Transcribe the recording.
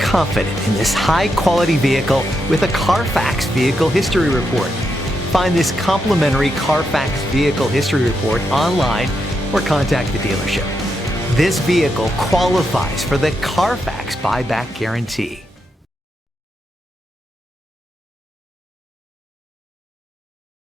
confident in this high-quality vehicle with a Carfax Vehicle History Report. Find this complimentary Carfax Vehicle History Report online or contact the dealership. This vehicle qualifies for the Carfax Buyback Guarantee.